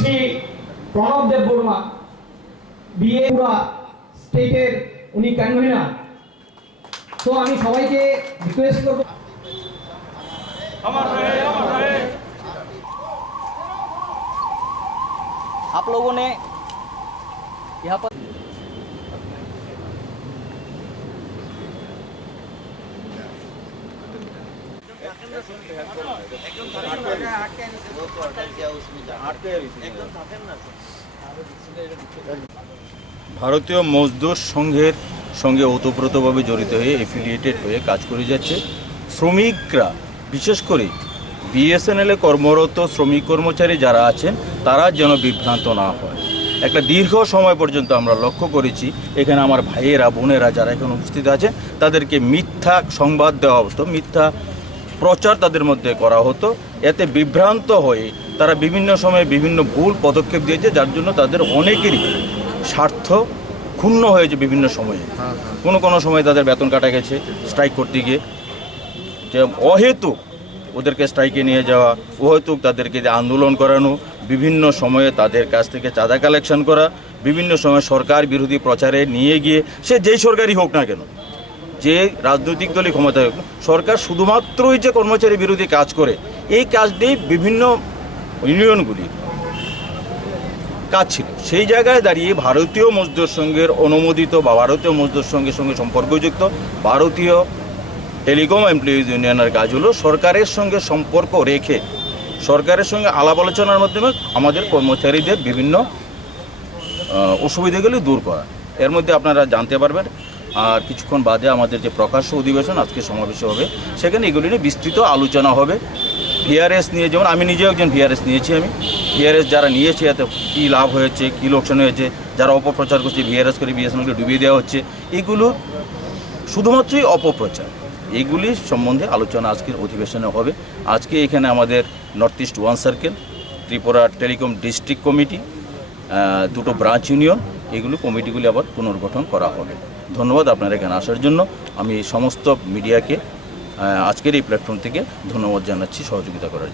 শ্রী প্রণব দেব Varma BA স্টেটের উনি convener. তো আমি সবাইকে রিকোয়েস্ট করব आप लोगों ने यहाँ पर ভারতীয় মজদুর সংঘের সঙ্গে ওতপ্রোতভাবে জড়িত হয়ে এফিলিয়েটেড হয়ে কাজ করে যাচ্ছে শ্রমিকরা, বিশেষ করে বিএসএনএলে কর্মরত শ্রমিক কর্মচারী যারা আছেন তারা যেন বিভ্রান্ত না হয়। একটা দীর্ঘ সময় পর্যন্ত আমরা লক্ষ্য করেছি এখানে আমার ভাইয়েরা বোনেরা যারা এখানে উপস্থিত আছেন তাদেরকে মিথ্যা সংবাদ দেওয়া হতো, মিথ্যা প্রচার তাদের মধ্যে করা হতো। এতে বিভ্রান্ত হয়ে তারা বিভিন্ন সময়ে বিভিন্ন ভুল পদক্ষেপ দিয়েছে, যার জন্য তাদের অনেকেরই স্বার্থ ক্ষুণ্ণ হয়েছে বিভিন্ন সময়ে। কোনো সময় তাদের বেতন কাটা গেছে স্ট্রাইক করতে গিয়ে, যে অহেতুক ওদেরকে স্ট্রাইকে নিয়ে যাওয়া, অহেতুক তাদেরকে আন্দোলন করানো, বিভিন্ন সময়ে তাদের কাছ থেকে চাঁদা কালেকশন করা, বিভিন্ন সময় সরকার বিরোধী প্রচারে নিয়ে গিয়ে, সে যেই সরকারই হোক না কেন, যে রাজনৈতিক দলই ক্ষমতায় হোক, সরকার শুধুমাত্রই যে কর্মচারী বিরোধী কাজ করে এই কাজটি বিভিন্ন ইউনিয়নগুলি কাজ ছিল। সেই জায়গায় দাঁড়িয়ে ভারতীয় মজদুর সংঘের অনুমোদিত বা ভারতীয় মজদুর সংঘের সঙ্গে সম্পর্কযুক্ত ভারতীয় টেলিকম এমপ্লয়িজ ইউনিয়নের কাজ হলো সরকারের সঙ্গে সম্পর্ক রেখে সরকারের সঙ্গে আলাপ আলোচনার মাধ্যমে আমাদের কর্মচারীদের বিভিন্ন অসুবিধাগুলি দূর করা। এর মধ্যে আপনারা জানতে পারবেন আর কিছুক্ষণ বাদে আমাদের যে প্রকাশ্য অধিবেশন আজকে সমাবেশ হবে, সেখানে এগুলি নিয়ে বিস্তৃত আলোচনা হবে। ভিআরএস নিয়ে, যেমন আমি নিজেও একজন ভিআরএস নিয়েছি, আমি ভিআরএস যারা নিয়েছে এতে কী লাভ হয়েছে, কী লোকসান হয়েছে, যারা অপপ্রচার করছে ভিআরএস করে বিএসএনএলকে ডুবিয়ে দেওয়া হচ্ছে, এগুলো শুধুমাত্রই অপপ্রচার। এইগুলি সম্বন্ধে আলোচনা আজকের অধিবেশনে হবে। আজকে এখানে আমাদের north east 1 circle, Tripura telecom district committee, দুটো ব্রাঞ্চ ইউনিয়ন, এগুলো কমিটিগুলি আবার পুনর্গঠন করা হবে। ধন্যবাদ আপনারা এখানে আসার জন্য। আমি সমস্ত মিডিয়াকে আজকের এই প্ল্যাটফর্ম থেকে ধন্যবাদ জানাচ্ছি সহযোগিতা করার জন্য।